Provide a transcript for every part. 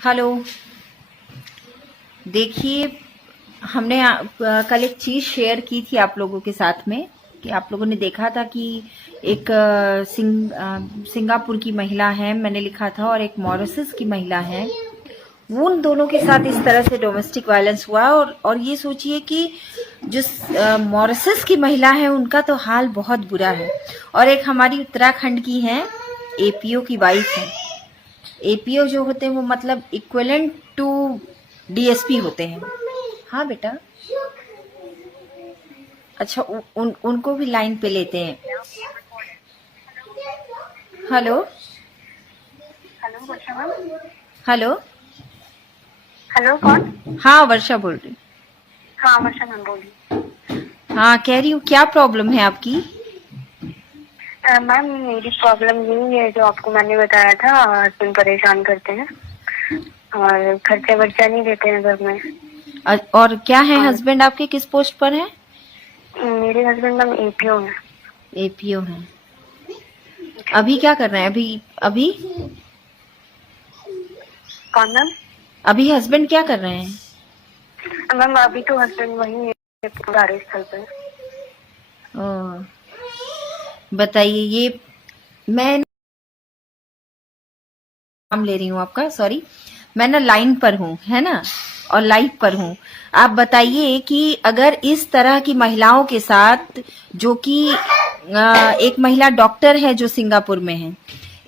Hello. देखिए, हमने कल एक चीज़ शेयर की थी आप लोगों के साथ में कि आप लोगों ने देखा था कि एक सिंगापुर की महिला है, मैंने लिखा था, और एक मॉरिशस की महिला है। वो उन दोनों के साथ इस तरह से डोमेस्टिक वायलेंस हुआ। और ये सोचिए कि जो मॉरिशस की महिला है उनका तो हाल बहुत बुरा है, और एक हमारी उत्तराखंड की है, एपीओ की वाइफ है। एपीओ जो होते हैं वो मतलब इक्विवेलेंट टू डीएसपी होते हैं। हाँ बेटा, अच्छा उनको भी लाइन पे लेते हैं। हेलो। हेलो वर्षा मैम। हेलो। हेलो कौन? हाँ, वर्षा बोल रही हाँ वर्षा मैम बोलिए। हूँ। हाँ, कह रही हूँ क्या प्रॉब्लम है आपकी? मैम मेरी प्रॉब्लम यही है जो आपको मैंने बताया था, हस्बैंड परेशान करते हैं और खर्चा वर्चा नहीं देते हैं घर में। और क्या है, और हस्बैंड आपके किस पोस्ट पर है? मेरे हस्बैंड मैम एपीओ है। एपीओ है। अभी क्या कर रहे हैं? अभी अभी कौन मैम? अभी हस्बैंड क्या कर रहे हैं? मैम अभी तो हस्बैंड वही है कार्यस्थल पे। ओह, बताइए। ये मैं नाम ले रही हूँ आपका, सॉरी। मैं ना लाइन पर हूँ, है ना, और लाइव पर हूँ। आप बताइए कि अगर इस तरह की महिलाओं के साथ, जो कि एक महिला डॉक्टर है जो सिंगापुर में है,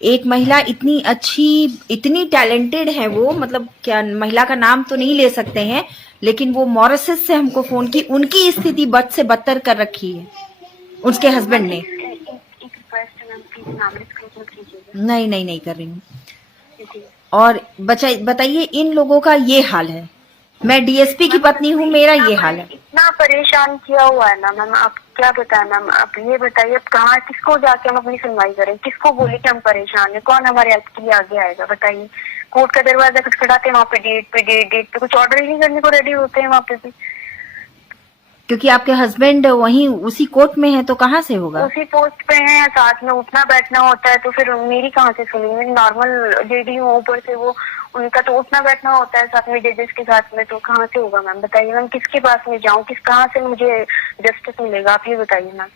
एक महिला इतनी अच्छी, इतनी टैलेंटेड है, वो मतलब क्या, महिला का नाम तो नहीं ले सकते हैं, लेकिन वो मॉरिशस से हमको फोन की, उनकी स्थिति बद से बदतर कर रखी है उसके मैम हस्बैंड ने। एक रिक्वेस्ट है मैम, प्लीज नाम डिस्क्लोज मत कीजिएगा। नहीं नहीं नहीं कर रही हूँ। जी और बताइए, इन लोगों का ये हाल है। मैं डीएसपी की मैम, पत्नी हूँ, मेरा ये हाल है। इतना परेशान किया हुआ है ना मैम, आप क्या बताएं मैम, आप ये बताइए अब कहाँ किसको जाके हम अपनी सुनवाई करें, किसको बोले कि हम परेशान है, कौन हमारे हेल्प के लिए आगे आएगा बताइए। कोर्ट का दरवाजा खटखटाते हैं, वहाँ पे डेट पे कुछ ऑर्डर ही नहीं करने को रेडी होते हैं वहाँ पे भी। क्योंकि आपके हस्बैंड वहीं उसी कोर्ट में है, तो कहाँ से होगा? उसी पोस्ट पे हैं, साथ में उठना बैठना होता है, तो फिर मेरी कहाँ से सुनेंगे, नॉर्मल लेडी हूँ, ऊपर से वो उनका तो उठना बैठना होता है साथ में जजेस के साथ में, तो कहाँ से होगा मैम बताइए। मैम किसके पास में जाऊँ, कहाँ से मुझे जस्टिस मिलेगा, आप ये बताइए मैम।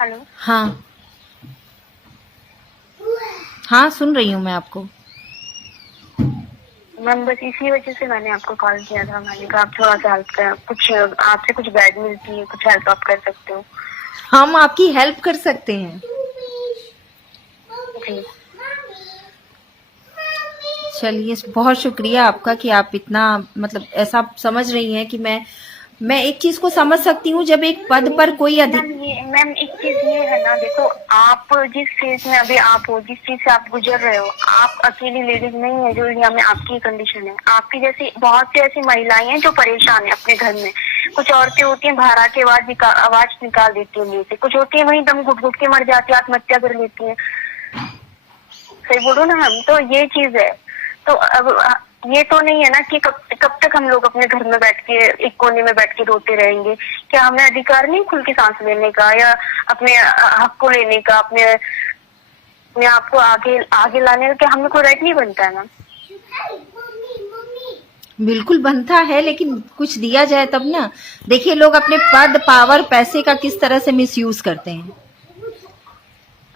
हेलो हाँ हाँ, सुन रही हूँ मैं आपको। मैम, बस इसी वजह से मैंने आपको कॉल किया था, मैंने कहा आप थोड़ा सा हेल्प कर, कुछ आपसे कुछ गाइड मिलती है, कुछ हेल्प आप कर सकते हो। हम आपकी हेल्प कर सकते हैं। जी चलिए, बहुत शुक्रिया आपका कि आप इतना मतलब ऐसा समझ रही हैं कि मैं एक चीज को समझ सकती हूँ, जब एक पद पर कोई मैम एक चीज ये है ना, देखो आप जिस फेज में अभी आप हो, जिस चीज से आप गुजर रहे हो, आप अकेली लेडीज नहीं है जो यहाँ में आपकी कंडीशन है, आपकी जैसी बहुत सी ऐसी महिलाएं हैं जो परेशान है अपने घर में। कुछ औरतें होती हैं बाहर आके आवाज निकाल देती है मुंह से, कुछ होती है वहीं दम घुट घुट के मर जाती है, आत्महत्या कर लेती है। सही बोलो ना हम, तो ये चीज है। तो अब ये तो नहीं है ना कि कब कब तक हम लोग अपने घर में बैठ के एक कोने में बैठ के रोते रहेंगे। क्या हमें अधिकार नहीं खुल के सांस लेने का, या अपने हक को लेने का, अपने आप को आगे आगे लाने का, क्या हमें कोई राइट नहीं बनता है मैम? बिल्कुल बनता है, लेकिन कुछ दिया जाए तब ना। देखिए, लोग अपने पद, पावर, पैसे का किस तरह से मिसयूज करते हैं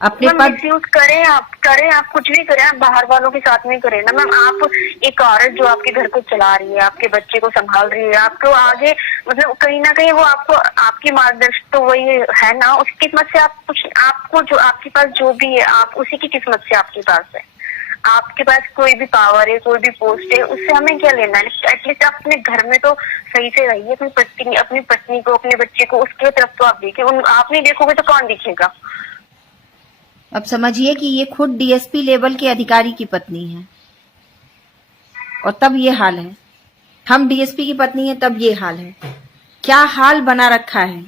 अपने मैम पद। मिसयूज करें आप कुछ भी करें, आप बाहर वालों के साथ में करें ना मैम। आप एक औरत जो आपके घर को चला रही है, आपके बच्चे को संभाल रही है, आपको आगे मतलब कहीं ना कहीं वो आपको आपकी मार्गदर्शक तो वही है ना, उसकी किस्मत से आप कुछ, आपको जो आपके पास जो भी है आप उसी की किस्मत से आपके पास है। आपके पास कोई भी पावर है, कोई भी पोस्ट है, उससे हमें क्या लेना है। एटलीस्ट आप अपने घर में तो सही से रहिए, अपनी पत्नी को, अपने बच्चे को, उसके तरफ तो आप देखिए। आप नहीं देखोगे तो कौन दिखेगा। अब समझिए कि ये खुद डीएसपी लेवल के अधिकारी की पत्नी है, और तब ये हाल है। हम डीएसपी की पत्नी है, तब ये हाल है। क्या हाल बना रखा है।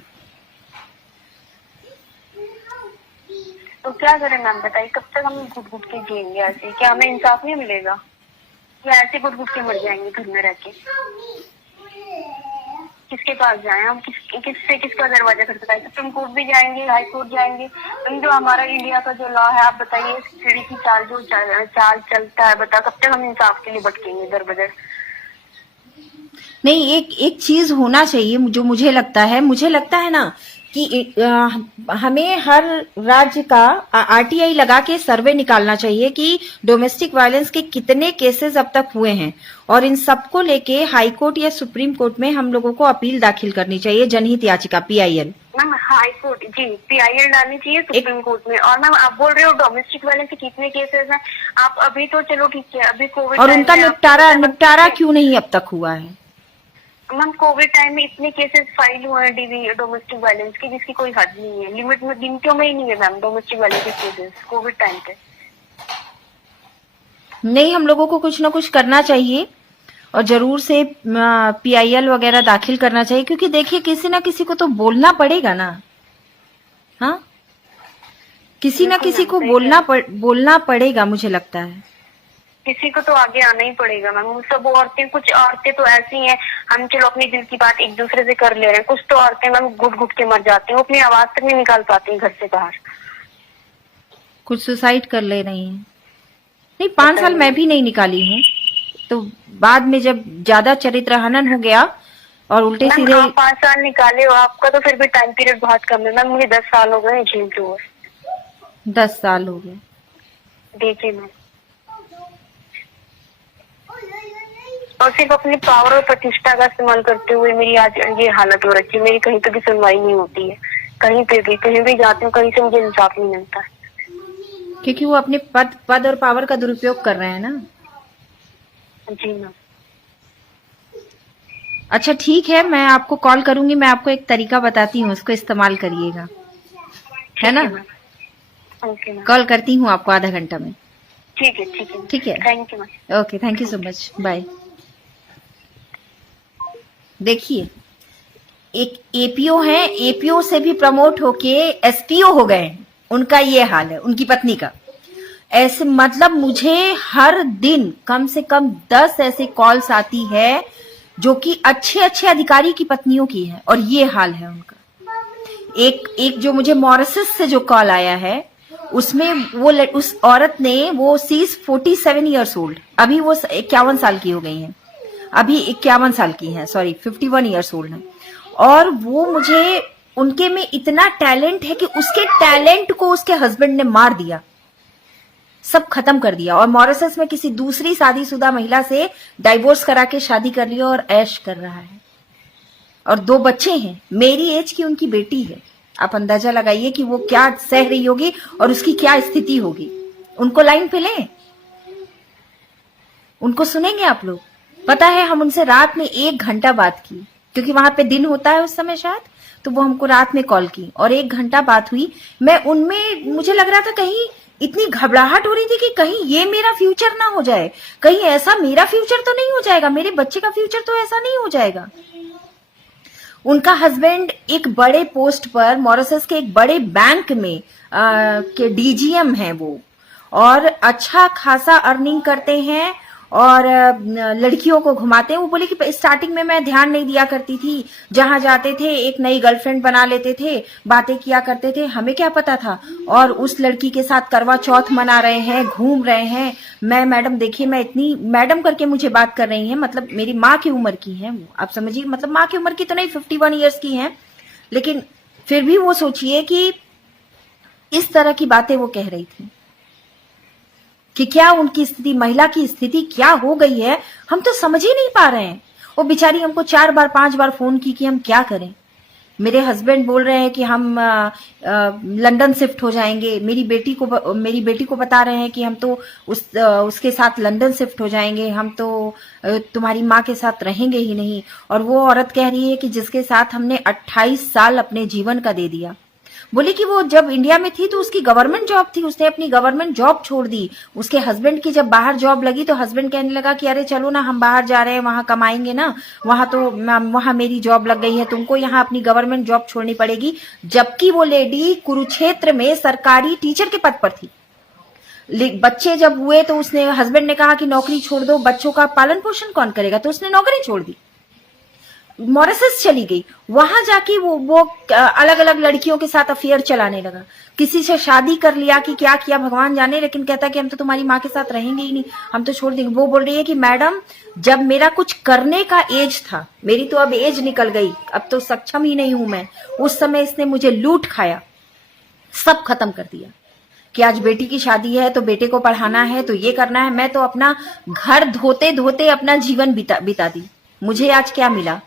तो क्या करें मैम बताइए, कब तक हम घुट घुट के जिएंगे ऐसे? क्या हमें इंसाफ नहीं मिलेगा, या ऐसे घुट घुट के मर जाएंगे घर में रह के? किसके पास जाएं हम, किसका दरवाजा खटखटाएं? सुप्रीम कोर्ट भी जाएंगे, हाई कोर्ट जाएंगे। हम जो हमारा इंडिया का जो लॉ है, आप बताइए, सीढ़ी की चाल जो चाल चलता है, बता कब तक हम इंसाफ के लिए भटकेंगे दर बदर? नहीं, एक एक चीज होना चाहिए जो मुझे लगता है ना कि हमें हर राज्य का आरटीआई लगा के सर्वे निकालना चाहिए कि डोमेस्टिक वायलेंस के कितने केसेस अब तक हुए हैं, और इन सबको लेके हाई कोर्ट या सुप्रीम कोर्ट में हम लोगों को अपील दाखिल करनी चाहिए, जनहित याचिका PIL। मैम हाई कोर्ट जी PIL डालनी चाहिए सुप्रीम कोर्ट में। और मैम आप बोल रहे हो डोमेस्टिक वायलेंस के कितने केसेस हैं, आप अभी तो चलो ठीक है, अभी कोविड और उनका निपटारा क्यों नहीं अब तक हुआ है? मैम कोविड टाइम में इतने केसेस फाइल हुए हैं डीवी डोमेस्टिक वायलेंस के, जिसकी कोई हद नहीं है, लिमिट में गिनतियों में ही नहीं है मैम डोमेस्टिक वायलेंस के केसेस कोविड टाइम पे। नहीं, हम लोगों को कुछ ना कुछ करना चाहिए और जरूर से PIL वगैरह दाखिल करना चाहिए, क्योंकि देखिए किसी ना किसी को तो बोलना पड़ेगा ना। हाँ, किसी ना किसी को बोलना पड़ेगा, मुझे लगता है किसी को तो आगे आना ही पड़ेगा मैम। सब औरतें, कुछ औरतें तो ऐसी हैं, हम चलो अपने दिल की बात एक दूसरे से कर ले रहे हैं, कुछ तो औरतें मैम घुट घुट के मर जाती हैं, वो अपनी आवाज तक नहीं निकाल पाती हैं घर से बाहर, कुछ सुसाइड कर ले रही हैं। नहीं, 5 साल मैं भी नहीं निकाली हूँ, तो बाद में जब ज्यादा चरित्र हनन हो गया और उल्टे सीधे। 5 साल निकाले हो, आपका तो फिर भी टाइम पीरियड बहुत कम है मैम, मुझे 10 साल हो गए झेलते हुए। 10 साल हो गए, देखिए मैम, और सिर्फ अपनी पावर और प्रतिष्ठा का इस्तेमाल करते हुए मेरी आज ये हालत हो रखी है। मेरी कहीं पे भी सुनवाई नहीं होती है, कहीं भी जाती हूँ, कहीं से मुझे इंसाफ नहीं मिलता है, क्योंकि वो अपने पद और पावर का दुरुपयोग कर रहे हैं ना। जी मैम। अच्छा ठीक है, मैं आपको कॉल करूंगी, मैं आपको एक तरीका बताती हूँ, उसको इस्तेमाल करिएगा, है ना? ओके मैम, कॉल करती हूँ आपको आधा घंटा में। ठीक है ठीक है, thank you ma'am. Okay, thank you so much, bye. देखिए, एक APO है, APO से भी प्रमोट होके SPO हो गए, उनका ये हाल है, उनकी पत्नी का। ऐसे मतलब मुझे हर दिन कम से कम 10 ऐसे कॉल्स आती है जो कि अच्छे अच्छे अधिकारी की पत्नियों की है, और ये हाल है उनका। एक जो मुझे मॉरिशस से जो कॉल आया है, उसमें उस औरत ने, वो सी इज 47 ईयर्स ओल्ड, अभी वो 51 साल की हो गई है, अभी 51 साल की है, सॉरी 51 ईयर्स ओल्ड है। और वो मुझे, उनके में इतना टैलेंट है कि उसके टैलेंट को उसके हस्बैंड ने मार दिया, सब खत्म कर दिया, और मॉरिशस में किसी दूसरी शादीशुदा महिला से डाइवोर्स करा के शादी कर लिया और ऐश कर रहा है, और 2 बच्चे हैं, मेरी एज की उनकी बेटी है। आप अंदाजा लगाइए कि वो क्या सह रही होगी और उसकी क्या स्थिति होगी। उनको लाइन पे लें, उनको सुनेंगे आप लोग? पता है, हम उनसे रात में 1 घंटा बात की, क्योंकि वहां पे दिन होता है उस समय शायद, तो वो हमको रात में कॉल की और 1 घंटा बात हुई। मैं उनमें, मुझे लग रहा था कहीं इतनी घबराहट हो रही थी कि कहीं ये मेरा फ्यूचर ना हो जाए, कहीं ऐसा मेरा फ्यूचर तो नहीं हो जाएगा, मेरे बच्चे का फ्यूचर तो ऐसा नहीं हो जाएगा। उनका हस्बैंड एक बड़े पोस्ट पर, मॉरिशस के एक बड़े बैंक में के DGM है वो, और अच्छा खासा अर्निंग करते हैं, और लड़कियों को घुमाते हैं। वो बोले कि स्टार्टिंग में मैं ध्यान नहीं दिया करती थी, जहां जाते थे एक नई गर्लफ्रेंड बना लेते थे, बातें किया करते थे, हमें क्या पता था, और उस लड़की के साथ करवा चौथ मना रहे हैं, घूम रहे हैं। मैं मैडम, देखिए, मैं इतनी मैडम करके मुझे बात कर रही है, मतलब मेरी माँ की उम्र की है वो, आप समझिए, मतलब माँ की उम्र की तो नहीं, 51 ईयर्स की है, लेकिन फिर भी वो सोचिए कि इस तरह की बातें वो कह रही थी कि क्या उनकी स्थिति, महिला की स्थिति क्या हो गई है, हम तो समझ ही नहीं पा रहे हैं। वो बेचारी हमको 4 बार 5 बार फोन की कि हम क्या करें। मेरे हस्बैंड बोल रहे हैं कि हम लंदन शिफ्ट हो जाएंगे, मेरी बेटी को बता रहे हैं कि हम तो उसके साथ लंदन शिफ्ट हो जाएंगे, हम तो तुम्हारी माँ के साथ रहेंगे ही नहीं। और वो औरत कह रही है कि जिसके साथ हमने 28 साल अपने जीवन का दे दिया। बोले कि वो जब इंडिया में थी तो उसकी गवर्नमेंट जॉब थी, उसने अपनी गवर्नमेंट जॉब छोड़ दी। उसके हस्बैंड की जब बाहर जॉब लगी तो हस्बैंड कहने लगा कि अरे चलो ना, हम बाहर जा रहे हैं, वहां कमाएंगे ना, वहां मेरी जॉब लग गई है, तुमको यहाँ अपनी गवर्नमेंट जॉब छोड़नी पड़ेगी। जबकि वो लेडी कुरुक्षेत्र में सरकारी टीचर के पद पर थी। बच्चे जब हुए तो उसने, हस्बैंड ने कहा कि नौकरी छोड़ दो, बच्चों का पालन पोषण कौन करेगा, तो उसने नौकरी छोड़ दी। मॉरिशस चली गई, वहां जाके वो अलग अलग लड़कियों के साथ अफेयर चलाने लगा, किसी से शादी कर लिया कि क्या किया भगवान जाने, लेकिन कहता कि हम तो तुम्हारी माँ के साथ रहेंगे ही नहीं, हम तो छोड़ देंगे। वो बोल रही है कि मैडम जब मेरा कुछ करने का एज था, मेरी तो अब एज निकल गई, अब तो सक्षम ही नहीं हूं मैं, उस समय इसने मुझे लूट खाया, सब खत्म कर दिया कि आज बेटी की शादी है तो बेटे को पढ़ाना है तो ये करना है। मैं तो अपना घर धोते धोते अपना जीवन बिता दी। मुझे आज क्या मिला?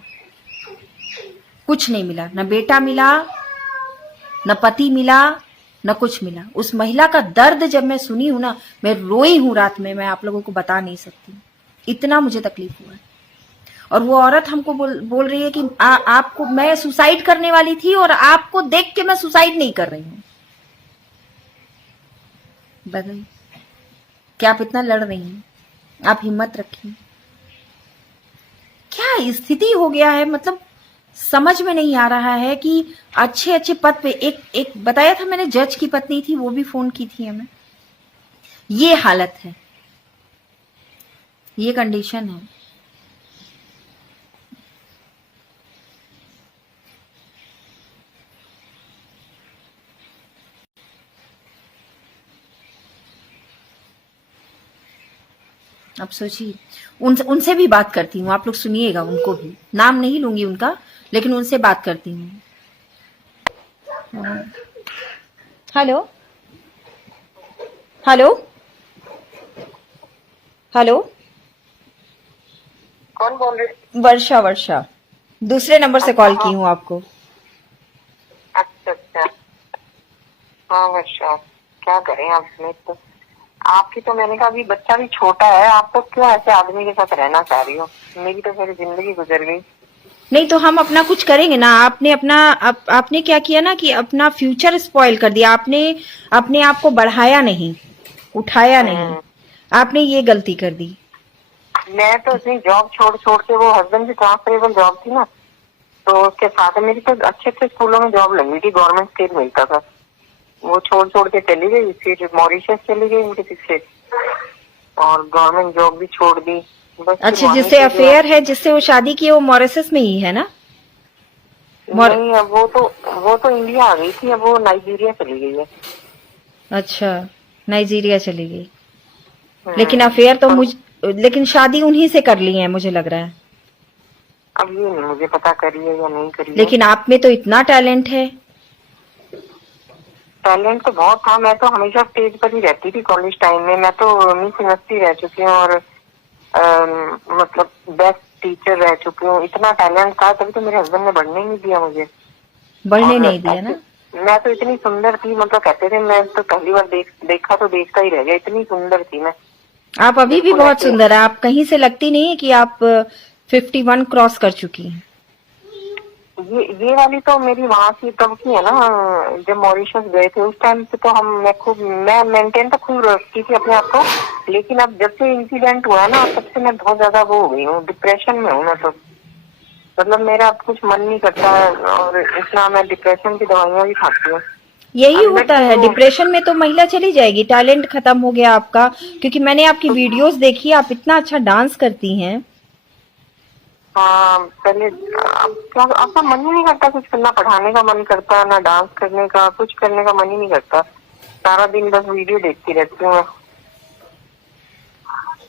कुछ नहीं मिला, न बेटा मिला, न पति मिला, न कुछ मिला। उस महिला का दर्द जब मैं सुनी हूं ना, मैं रोई हूं रात में, मैं आप लोगों को बता नहीं सकती, इतना मुझे तकलीफ हुआ है। और वो औरत हमको बोल रही है कि आपको, मैं सुसाइड करने वाली थी और आपको देख के मैं सुसाइड नहीं कर रही हूं। बताइए, क्या आप इतना लड़ रही हैं? आप हिम्मत रखिए। क्या स्थिति हो गया है, मतलब समझ में नहीं आ रहा है कि अच्छे अच्छे पद पे, एक बताया था मैंने, जज की पत्नी थी, वो भी फोन की थी हमें। ये हालत है, ये कंडीशन है। अब सोचिए, उनसे भी बात करती हूँ, आप लोग सुनिएगा, उनको भी नाम नहीं लूंगी उनका, लेकिन उनसे बात करती हूँ। हेलो हेलो हेलो, कौन बोल रहे? वर्षा, वर्षा, दूसरे नंबर से कॉल की हूँ आपको। अच्छा अच्छा, हाँ वर्षा, क्या करें आप इसमें तो। आपकी तो मैंने कहा अभी बच्चा भी छोटा है, आप तो क्यों ऐसे आदमी के साथ रहना चाह रही हो? मेरी तो सारी जिंदगी गुजर गई। नहीं तो हम अपना कुछ करेंगे ना। आपने अपना आपने क्या किया ना कि अपना फ्यूचर स्पॉइल कर दिया। आपने अपने आप को बढ़ाया नहीं, उठाया नहीं, आपने ये गलती कर दी। मैं तो अपनी जॉब छोड़ छोड़ के, वो हस्बैंड की ट्रांसफरेबल जॉब थी ना, तो उसके साथ मेरी तो अच्छे अच्छे स्कूलों में जॉब लगी थी, गवर्नमेंट स्टेट मिलता था। वो छोड़ छोड़ के चली गई, फिर मॉरिशस चली गई उनके पीछे, और गवर्नमेंट जॉब भी छोड़ दी। बस अच्छा, जिससे अफेयर है, जिससे वो शादी की, वो मॉरिशस में ही है ना? नहीं, अब वो तो इंडिया आ गई थी, अब वो नाइजीरिया चली गई है। अच्छा, नाइजीरिया चली गई। लेकिन अफेयर तो लेकिन शादी उन्हीं से कर ली है, मुझे लग रहा है। अब ये नहीं मुझे पता करी है या नहीं करी है। लेकिन आप में तो इतना टैलेंट है। टैलेंट तो बहुत था, मैं तो हमेशा स्टेज पर ही रहती थी कॉलेज टाइम में। मैं तो मिस यूनिवर्सिटी रह चुकी हूँ और मतलब बेस्ट टीचर रह चुकी हूँ। इतना टैलेंट था, तभी तो मेरे हस्बैंड ने बढ़ने नहीं दिया मुझे। बढ़ने नहीं दिया ना? मैं तो इतनी सुंदर थी, मतलब कहते थे, मैं तो पहली बार देखा तो देखता ही रह गया, इतनी सुंदर थी मैं। आप अभी भी बहुत सुंदर है, आप कहीं से लगती नहीं है कि आप 51 क्रॉस कर चुकी हैं। ये वाली तो मेरी वहाँ की तब की है ना, जब मॉरिशस गए थे उस टाइम से तो मैं मेंटेन तो खूब रखती थी अपने आप को। लेकिन अब जब से इंसिडेंट हुआ है ना, तब से मैं बहुत ज्यादा वो हो गई हूँ, डिप्रेशन में हूँ मैं तो। मतलब मेरा अब कुछ मन नहीं करता है, और इतना मैं डिप्रेशन की दवाइयाँ भी खाती हूँ। यही होता है, डिप्रेशन में तो महिला चली जाएगी। टैलेंट खत्म हो गया आपका, क्योंकि मैंने आपकी वीडियोस देखी, आप इतना अच्छा डांस करती हैं। हाँ, पहले आपका मन ही नहीं करता कुछ करना, पढ़ाने का मन करता, ना डांस करने का, कुछ करने का मन ही नहीं करता। सारा दिन बस वीडियो देखती रहती हूँ।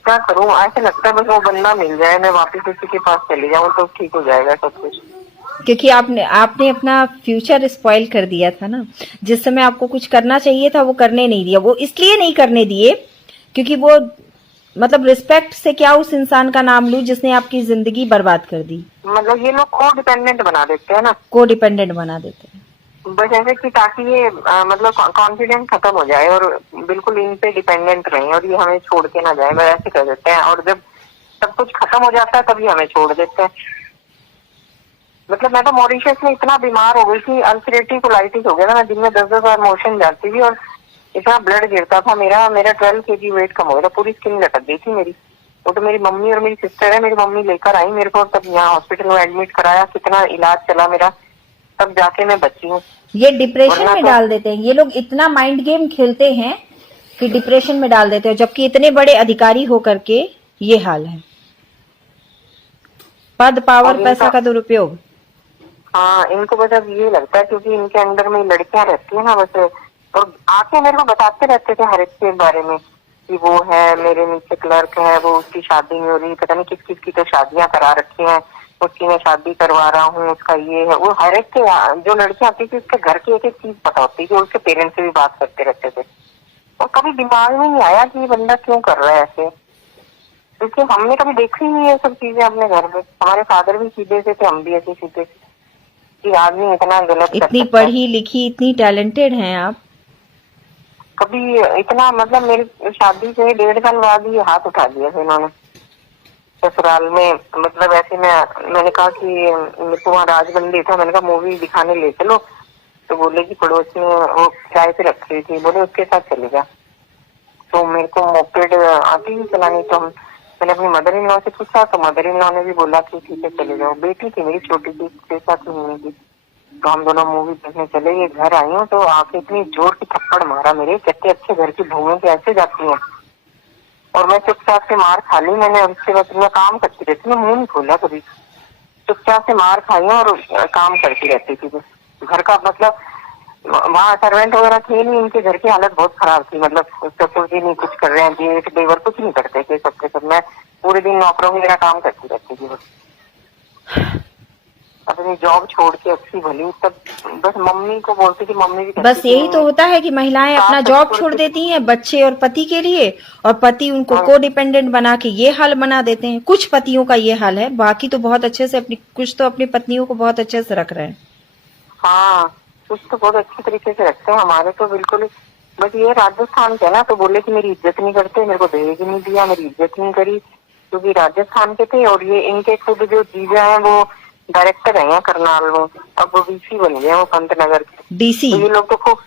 क्या करूँ, ऐसे लगता है बस वो बंदा मिल जाए, मैं वापस उसी के पास चली जाऊँ तो ठीक हो जाएगा सब कुछ। क्योंकि आपने अपना फ्यूचर स्पॉइल कर दिया था ना। जिस समय आपको कुछ करना चाहिए था, वो करने नहीं दिया। वो इसलिए नहीं करने दिए क्योंकि वो, मतलब रिस्पेक्ट से क्या उस इंसान का नाम लूं जिसने आपकी जिंदगी बर्बाद कर दी। मतलब ये लोग को डिपेंडेंट बना देते हैं ना, को डिपेंडेंट बना देते हैं, बस ऐसे कि ताकि ये मतलब कॉन्फिडेंस खत्म हो जाए और बिल्कुल इन पे डिपेंडेंट रहे और ये हमें छोड़ के ना जाए, बस ऐसे कर देते हैं। और जब सब कुछ खत्म हो जाता है तभी हमें छोड़ देते हैं। मतलब मैं तो मॉरिशस में इतना बीमार हो गई थी, अल्सरेटिव कोलाइटिस हो गया था, मैं दिन में 10-10 बार मोशन जाती थी और इतना ब्लड गिरता था मेरा 12 kg वेट कम हो गया था, पूरी स्किन लटक गई थी मेरी। वो तो मेरी मम्मी और मेरी सिस्टर है, मेरी मम्मी लेकर आई मेरे को, तब यहाँ हॉस्पिटल में एडमिट कराया, कितना इलाज चला मेरा, तब जाके मैं बची हूँ। ये डिप्रेशन में डाल देते हैं ये लोग, इतना माइंड गेम खेलते हैं कि डिप्रेशन में डाल देते हैं, जबकि इतने बड़े अधिकारी होकर के ये हाल है। पद, पावर, और पैसा इनका का दुरुपयोग। हाँ, इनको बस अब ये लगता है क्योंकि इनके अंडर में लड़कियां रहती है ना बस, और आके मेरे को बताते रहते थे हर एक के बारे में कि वो है मेरे नीचे क्लर्क है, वो उसकी शादी नहीं हो रही, पता नहीं किस किस की तो शादियां करा रखी हैं, उसकी मैं शादी करवा रहा हूँ, उसका ये है वो, हर एक के जो लड़कियां आती थी उसके घर की एक एक चीज पता होती थी, उसके पेरेंट्स से भी बात करते रहते थे। और कभी दिमाग में नहीं आया कि ये बंदा क्यों कर रहा है ऐसे, क्योंकि हमने कभी देखी नहीं है सब चीजें अपने घर में। हमारे फादर भी सीधे से थे, हम भी ऐसे सीधे कि आदमी इतना गलत कर इतनी सकता है। पढ़ी लिखी, इतनी टैलेंटेड हैं आप। कभी इतना मतलब मेरी शादी से 1.5 साल बाद ही हाथ उठा दिया था इन्होंने ससुराल में। मतलब ऐसे मैंने कहा कि मेरे को वहाँ राजबंदी था, मैंने कहा मूवी दिखाने ले चलो, तो बोले कि पड़ोस में वो किराए पे रखी हुई थी, बोले उसके साथ चले जा। तो मेरे को मोपेड आती ही चलानी, तो मैंने अपनी मदर इन लॉ से पूछा, तो मदर इन लॉ ने भी बोला कि ठीक है चले जाओ। बेटी थी मेरी छोटी सी 6-7 महीने की, तो हम दोनों मूवी देखने चले गए। घर आई हूँ तो आके इतनी जोर की थप्पड़ मारा मेरे, कहते अच्छे घर की बहुएं कैसे जाती हैं। और मैं चुपचाप से मार खा ली मैंने, और उसके बाद मैं काम करती रहती, मैं मुंह नहीं खोला कभी, चुपचाप से मार खाई और काम करती रहती थी। घर का मतलब वहाँ सर्वेंट वगैरह थे नहीं, इनके घर की हालत बहुत खराब थी, मतलब ससुर जी नहीं कुछ कर रहे हैं, जेठ देवर कुछ नहीं करते थे, सबके सब मैं पूरे दिन नौकरों की तरह काम करती रहती थी बस। अपनी जॉब छोड़ के अच्छी भली तब बस मम्मी को बोलती थी, मम्मी भी बस यही तो होता है कि महिलाएं अपना जॉब छोड़ की देती हैं बच्चे और पति के लिए, और पति उनको हाँ। को डिपेंडेंट बना के ये हाल बना देते हैं। कुछ पतियों का ये हाल है, बाकी तो बहुत अच्छे से कुछ तो अपनी पत्नियों को बहुत अच्छे से रख रहे हैं। हाँ, कुछ तो बहुत अच्छी तरीके से रखते हैं, हमारे तो बिल्कुल। बस ये राजस्थान के ना, तो बोले कि मेरी इज्जत नहीं करते, मेरे को दहेज नहीं दिया, मेरी इज्जत नहीं करी, क्योंकि राजस्थान के थे। और ये इनके खुद जो जीजा है वो डायरेक्टर है यहाँ करनाल में, अब वो वीसी बन गए वो पंतनगर के। डीसी। तो ये लोग तो खूब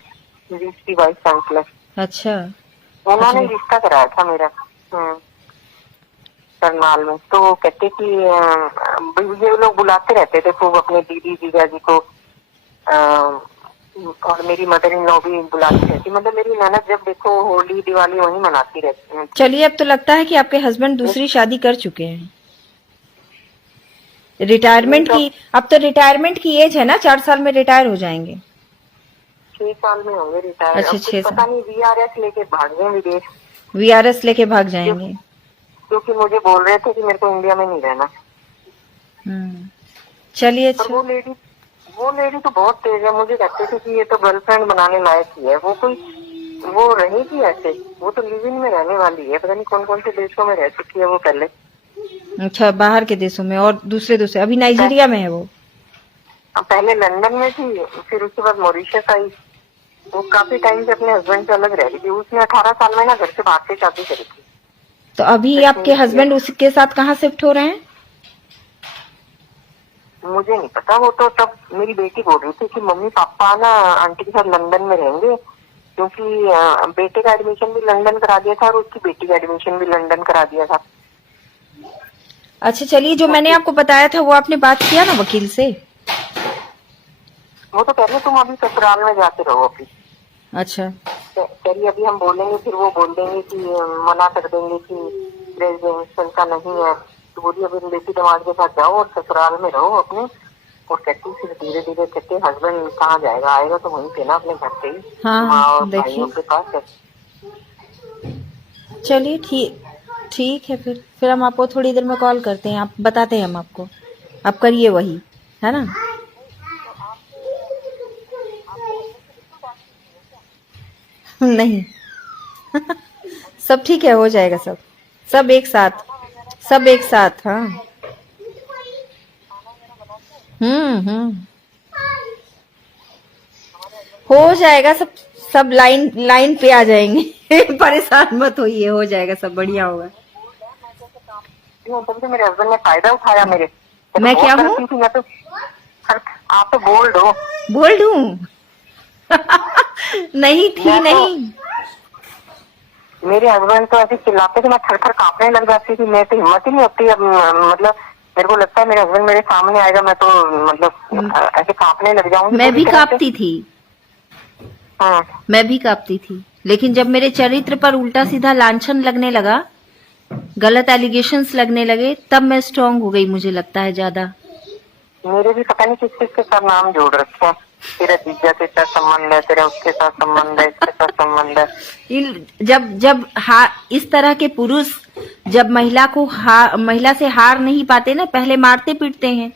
वीसी वाइस चांसलर, अच्छा, उन्होंने अच्छा। रिश्ता कराया था मेरा करनाल में। तो कहते कि ये लोग बुलाते रहते थे खूब अपने दीदी जीजा जी को, और मेरी मदर इन लॉ भी बुलाती रहती, मतलब मेरी ननद जब देखो होली दिवाली वही मनाती रहती है। चलिए, अब तो लगता है कि आपके हस्बैंड दूसरी शादी कर चुके हैं। रिटायरमेंट की, अब तो रिटायरमेंट की एज है ना, 4 साल में रिटायर हो जाएंगे। 6 साल में होंगे रिटायर। अच्छा, अब कुछ 6 पता साल। नहीं VRS लेके भाग गए विदेश, वीआरएस लेके भाग जाएंगे। क्योंकि मुझे बोल रहे थे कि मेरे को इंडिया में नहीं रहना। चलिए, पर अच्छा। वो लेडी तो बहुत तेज है, मुझे कहते थे कि ये तो गर्लफ्रेंड बनाने लायक ही है, वो कोई वो रहेगी ऐसे, वो तो लिव इन में रहने वाली है, पता नहीं कौन कौन से देशों में रह चुकी है वो पहले। अच्छा, बाहर के देशों में और दूसरे अभी नाइजीरिया में है वो। पहले लंदन में थी, फिर उसके बाद मॉरिशस आई। वो काफी टाइम से अपने हस्बैंड से अलग रह रही थी, उसने 18 साल में ना घर से भाग के शादी करी थी। तो अभी आपके हस्बैंड उसके साथ कहाँ शिफ्ट हो रहे हैं? मुझे नहीं पता, वो तो तब मेरी बेटी बोल रही थी कि मम्मी पापा ना आंटी के साथ लंदन में रहेंगे, क्योंकि बेटे का एडमिशन भी लंदन करा दिया था और उसकी बेटी का एडमिशन भी लंदन करा दिया था। अच्छा, चलिए, जो मैंने आपको बताया था वो आपने बात किया ना वकील से? वो तो कह रही तुम अभी ससुराल में जाके रहो अभी। अच्छा। कह रही अभी हम बोलेंगे, फिर वो बोल देंगे कि मना कर देंगे कि रेजिडेंशियल का नहीं है, तो बोली अभी बेटी दामाद के साथ जाओ और ससुराल में रहो अपने। और कहती फिर धीरे धीरे कहते हस्बैंड कहाँ जाएगा, आएगा तो वहीं पे ना अपने घर पे ही, माँ और भाइयों के पास है। चलिए, ठीक है, फिर हम आपको थोड़ी देर में कॉल करते हैं, आप बताते हैं हम आपको, आप करिए वही, है ना? नहीं। सब ठीक है, हो जाएगा सब एक साथ। हाँ। हो जाएगा सब लाइन पे आ जाएंगे। परेशान मत होइए, हो जाएगा, सब बढ़िया होगा। तो मेरे हस्बैंड ने फायदा उठाया मेरे। मैं क्या हूँ? तो आप तो बोल्ड हो। बोल्ड हूँ? नहीं थी, नहीं। मेरे हस्बैंड तो ऐसे चिल्लाते थे, मैं थर कांपने लग जाती थी, मैं तो हिम्मत ही नहीं होती अब, मतलब मेरे को लगता है मेरे हस्बैंड मेरे सामने आएगा मैं तो मतलब ऐसे कांपने लग जाऊंगी। मैं भी कांपती थी। मैं भी कांपती थी, लेकिन जब मेरे चरित्र पर उल्टा सीधा लांछन लगने लगा गलत एलिगेशंस लगने लगे, तब मैं स्ट्रांग हो गई, मुझे लगता है ज्यादा। मेरे भी पता नहीं किस किस के साथ नाम जोड़ रखे हैं, तेरा जीजा के साथ संबंध है, तेरा उसके साथ संबंध है, इसके साथ संबंध है। जब जब इस तरह के पुरुष जब महिला से हार नहीं पाते ना, पहले मारते पीटते हैं।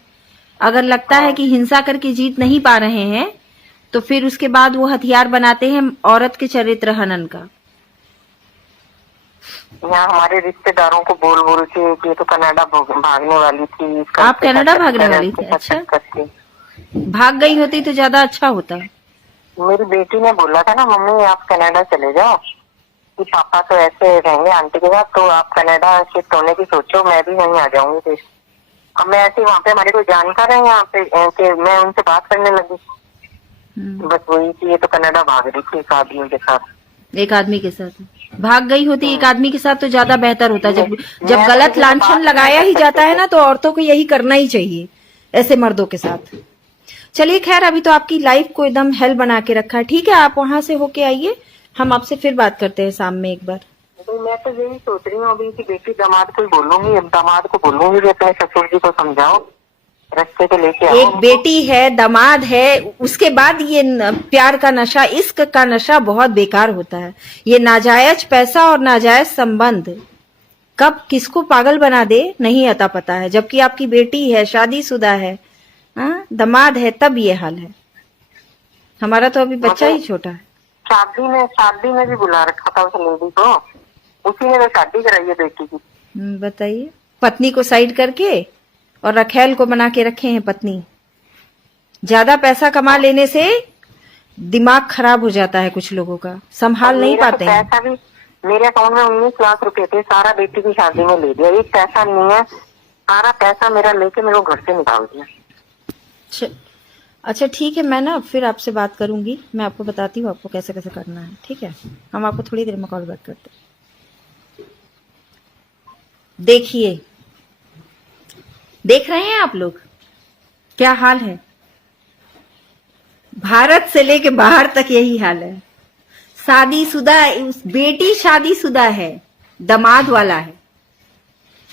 अगर लगता है कि हिंसा करके जीत नहीं पा रहे हैं तो फिर उसके बाद वो हथियार बनाते हैं औरत के चरित्र हनन का। यहाँ हमारे रिश्तेदारों को बोल बोल के कि ये तो कनाडा भागने वाली थी। आप कनाडा भागने वाली थी? अच्छा, भाग गई होती तो ज्यादा अच्छा होता। मेरी बेटी ने बोला था ना, मम्मी आप कनाडा चले जाओ, कि पापा तो ऐसे रहेंगे आंटी के साथ, तो आप कनाडा शिफ्ट होने की सोचो, मैं भी वहीं आ जाऊंगी। फिर अब मैं ऐसे वहाँ पे हमारे कोई जानकार है यहाँ पे, कि मैं उनसे बात करने लगी। बस वही कि ये तो कनाडा भाग रही थी एक आदमी के साथ। एक आदमी के साथ भाग गई होती एक आदमी के साथ तो ज्यादा बेहतर होता। जब गलत लांछन लगाया ही जाता है ना, तो औरतों को यही करना ही चाहिए ऐसे मर्दों के साथ। चलिए खैर, अभी तो आपकी लाइफ को एकदम हेल बना के रखा है। ठीक है, आप वहां से होके आइए, हम आपसे फिर बात करते हैं शाम में एक बार। तो मैं तो यही सोच रही हूँ अभी कि बेटी दामाद को बोलूंगी, अब दामाद को बोलूंगी कि अपने ससुर जी को समझाओ, रास्ते पे लेके आओ। एक बेटी है, दामाद है, उसके बाद ये प्यार का नशा, इश्क का नशा बहुत बेकार होता है। ये नाजायज पैसा और नाजायज संबंध कब किसको पागल बना दे नहीं आता पता है। जबकि आपकी बेटी है, शादीशुदा है, दामाद है, तब ये हाल है। हमारा तो अभी बच्चा ही छोटा है। शादी में भी बुला रखा था उस लेडी को, उसी ने तो शादी कराई है बेटी की। बताइए, पत्नी को साइड करके और रखेल को बना के रखे हैं पत्नी। ज्यादा पैसा कमा लेने से दिमाग खराब हो जाता है कुछ लोगों का, संभाल नहीं पाते हैं। पैसा भी मेरे अकाउंट में 19 लाख रुपए थे, सारा बेटी की शादी में ले दिया। एक पैसा नहीं है, सारा पैसा मेरा लेके मेरे को घर से निकाल दिया। अच्छा ठीक है, मैं ना फिर आपसे बात करूंगी, मैं आपको बताती हूँ आपको कैसे कैसे करना है। ठीक है, हम आपको थोड़ी देर में कॉल बैक करते हैं। देखिए, देख रहे हैं आप लोग क्या हाल है। भारत से लेके बाहर तक यही हाल है। शादीशुदा, बेटी शादीशुदा है, दामाद वाला है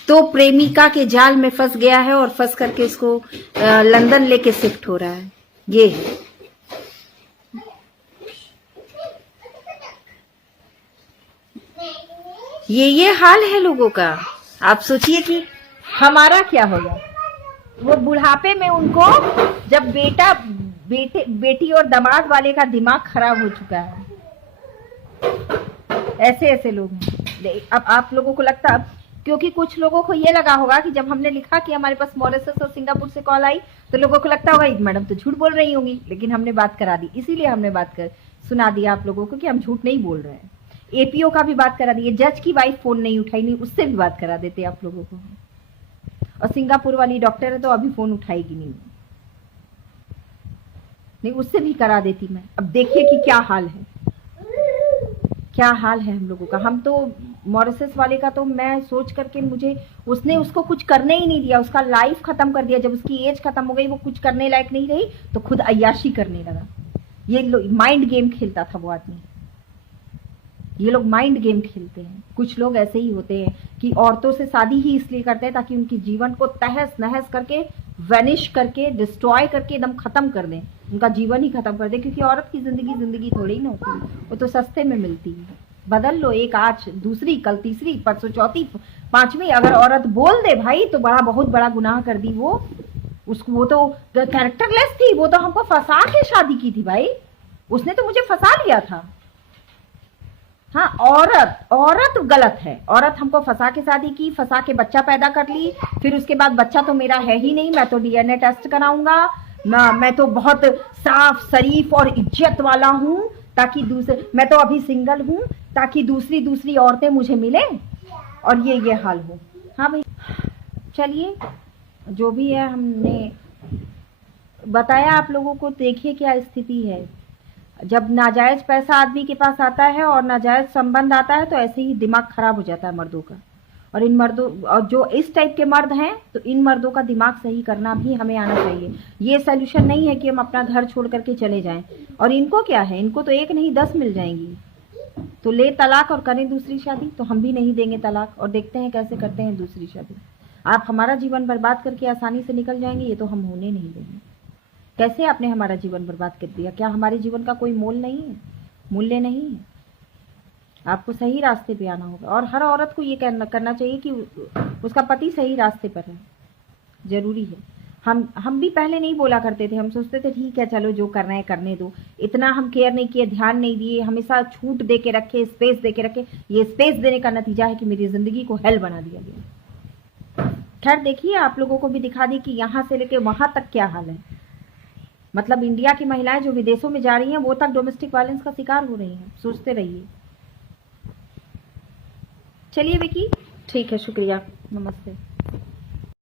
तो प्रेमिका के जाल में फंस गया है और फंस करके इसको लंदन लेके शिफ्ट हो रहा है। ये ये हाल है लोगों का। आप सोचिए कि हमारा क्या होगा। वो बुढ़ापे में उनको, जब बेटी और दामाद वाले का दिमाग खराब हो चुका है। ऐसे ऐसे लोग हैं। अब आप लोगों को लगता, अब क्योंकि कुछ लोगों को ये लगा होगा कि जब हमने लिखा कि हमारे पास मॉरिशस और सिंगापुर से कॉल आई तो लोगों को लगता होगा मैडम तो झूठ बोल रही होंगी, लेकिन हमने बात करा दी, इसीलिए हमने बात कर सुना दिया आप लोगों को कि हम झूठ नहीं बोल रहे हैं। एपीओ का भी बात करा दी, जज की वाइफ फोन नहीं उठाई, नहीं उससे भी बात करा देते आप लोगों को। और सिंगापुर वाली डॉक्टर है तो अभी फोन उठाएगी नहीं, उससे भी करा देती मैं। अब देखिए कि क्या हाल है, क्या हाल है हम लोगों का। हम तो मॉरिशस वाले का तो मैं सोच करके, मुझे उसने उसको कुछ करने ही नहीं दिया, उसका लाइफ खत्म कर दिया। जब उसकी एज खत्म हो गई, वो कुछ करने लायक नहीं रही तो खुद अय्याशी करने लगा। ये माइंड गेम खेलता था वो आदमी। ये लोग माइंड गेम खेलते हैं। कुछ लोग ऐसे ही होते हैं कि औरतों से शादी ही इसलिए करते हैं ताकि उनकी जीवन को तहस नहस करके, वैनिश करके, डिस्ट्रॉय करके एकदम खत्म कर दें, उनका जीवन ही खत्म कर दें। क्योंकि औरत की जिंदगी थोड़ी ना होती है, वो तो सस्ते में मिलती है। बदल लो, एक आज दूसरी, कल तीसरी, परसों चौथी, पांचवी। अगर औरत बोल दे भाई तो बहुत बड़ा गुनाह कर दी वो। उसको, वो तो कैरेक्टरलेस थी, वो तो हमको फंसा के शादी की थी भाई, उसने तो मुझे फंसा लिया था। हाँ, औरत गलत है। औरत हमको फंसा के शादी की, फंसा के बच्चा पैदा कर ली, फिर उसके बाद बच्चा तो मेरा है ही नहीं, मैं तो डीएनए टेस्ट कराऊंगा, मैं तो बहुत साफ शरीफ और इज्जत वाला हूं, ताकि मैं तो अभी सिंगल हूं ताकि दूसरी औरतें मुझे मिले और ये हाल हो। हाँ भाई, चलिए जो भी है हमने बताया आप लोगों को। देखिए क्या स्थिति है। जब नाजायज पैसा आदमी के पास आता है और नाजायज संबंध आता है तो ऐसे ही दिमाग खराब हो जाता है मर्दों का। और इन मर्दों, और जो इस टाइप के मर्द हैं, तो इन मर्दों का दिमाग सही करना भी हमें आना चाहिए। ये सोल्यूशन नहीं है कि हम अपना घर छोड़ करके चले जाएं। और इनको क्या है, इनको तो एक नहीं 10 मिल जाएंगी। तो तो ले तलाक और करें दूसरी शादी। तो हम भी नहीं देंगे तलाक और देखते हैं कैसे करते हैं दूसरी शादी। आप हमारा जीवन बर्बाद करके आसानी से निकल जाएंगे, ये तो हम होने नहीं देंगे। कैसे आपने हमारा जीवन बर्बाद कर दिया? क्या हमारे जीवन का कोई मोल नहीं है, मूल्य नहीं है? आपको सही रास्ते पे आना होगा और हर औरत को ये करना चाहिए कि उसका पति सही रास्ते पर है, जरूरी है। हम भी पहले नहीं बोला करते थे, हम सोचते थे ठीक है चलो जो करना है करने दो, इतना हम केयर नहीं किए, ध्यान नहीं दिए, हमेशा छूट दे के रखे, स्पेस दे के रखे। ये स्पेस देने का नतीजा है कि मेरी जिंदगी को हेल बना दिया गया। खैर देखिए, आप लोगों को भी दिखा दी कि यहाँ से लेके वहां तक क्या हाल है। मतलब इंडिया की महिलाएं जो विदेशों में जा रही हैं वो तक डोमेस्टिक वायलेंस का शिकार हो रही हैं। सोचते रहिए। चलिए विकी, ठीक है, शुक्रिया, नमस्ते।